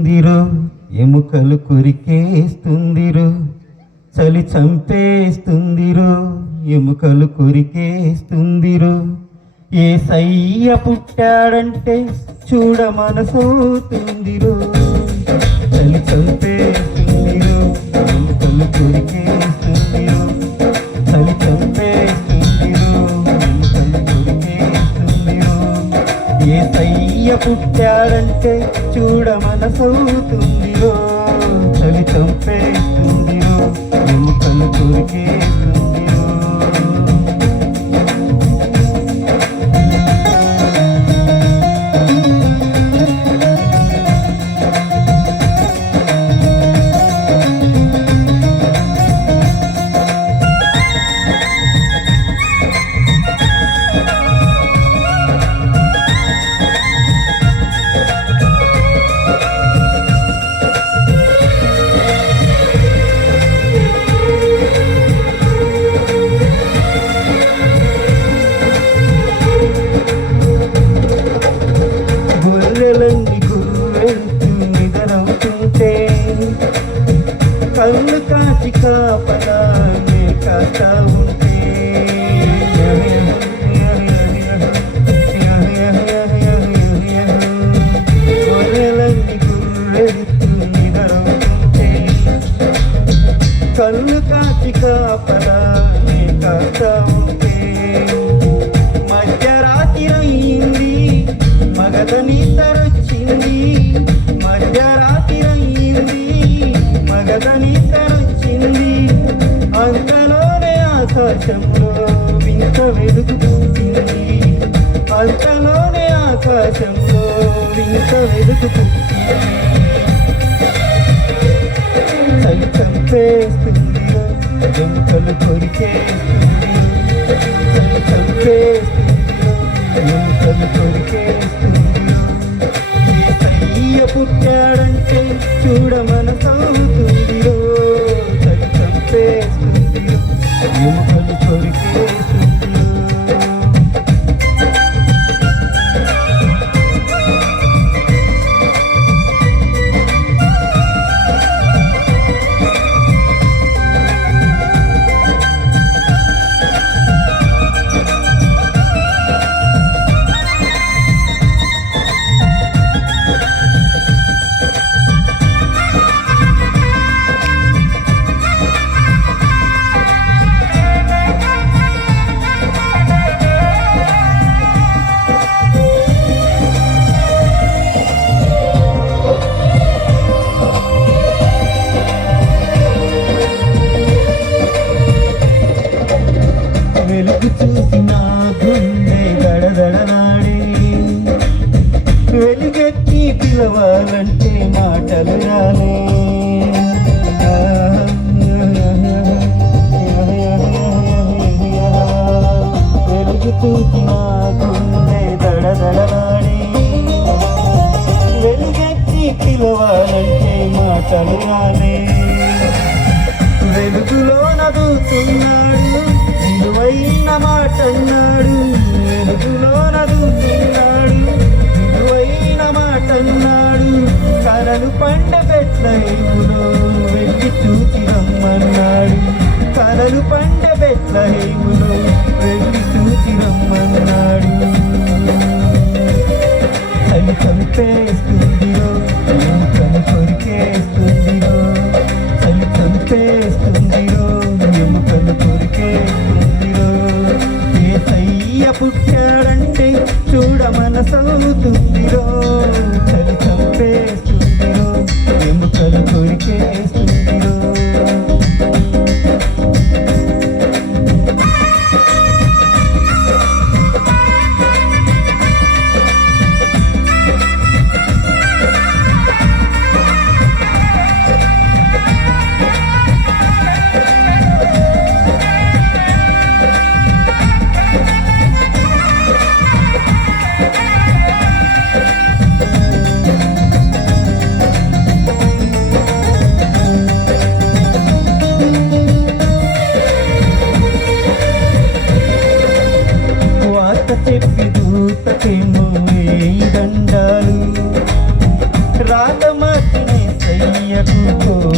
చంపేస్తుందిరో, ఎముకలు కొరికేస్తుందిరో, చలి చంపేస్తుందిరో, ఎముకలు కొరికేస్తుందిరో. యేసయ్య పుట్టాడంటే చూడ మనసవుతుందిరో, చలి చంపేస్తుందిరో, ఎముకలు కొరికేస్తుందిరో, చలి చంపేస్తుందిరో, ఎముకలు కొరికేస్తుందిరో. యేసయ్య పుట్టాడంటే చూడ మనసవుతుందిరో, చలి చంపేస్తుందిరో, ఎముకలు కొరికేస్తుందిరో. కళ్ళు కాచి కాపలానే కాస్తా ఉంటే గొర్రెలన్నీ గుర్రెడుతూ నిద్రవుతుంటే, కళ్ళు కాచి కాపలానే కాస్తా ఉంటే, మధ్యరాత్రి అయింది మగదని తరొచ్చింది, మధ్యరాత్రి అయింది మగదని తరొచ్చింది. అంతలోనే ఆకాశంలో వింత వెలుగు పుట్టింది, అంతలోనే ఆకాశంలో వింత వెలుగు పుట్టింది. చలి చంపేస్తుందిరో, ఎముకలు కొరికేస్తుందిరో, చలి చంపేస్తుందిరో, ఎముకలు కొరికేస్తుందిరో. యేసయ్య పుట్టాడంటే చూడ మనసవుతుందిరో, చలి చంపేస్తుందిరో, ఎముకలు కొరికేస్తుందిరో. వెలుగు చూసి నా గుండె దడదడలాడే, వెలుగెత్తి పిలవాలంటే మాటలు రాలే. వెలుగు చూసి నా గుండె దడదడలాడే, వెలుగెత్తి పిలవాలంటే మాటలు రాలే. వెలుగులో నదుతున్నాడు, విలువైన మాట అన్నాడు, వెలుగులో నదుతున్నాడు, విలువైన మాట అన్నాడు. కలలు పండ బెత్లెహేములో వెళ్ళి చూచి రమ్మన్నాడు, కలలు పండ బెత్లెహేములో వెళ్ళి చూచి రమ్మన్నాడు. చలి చంపేస్తుందిరో, ఎముకలు కొరికేస్తుందిరో, చలి చంపేస్తుందిరో, ఎముకలు కొరికేస్తుందిరో. యేసయ్య పుట్టాడంటే చూడ మనసవుతుందిరో, చలి చంపేస్తుందిరో, ఎముకలు కొరికేస్తుందిరో. చెయ్యకు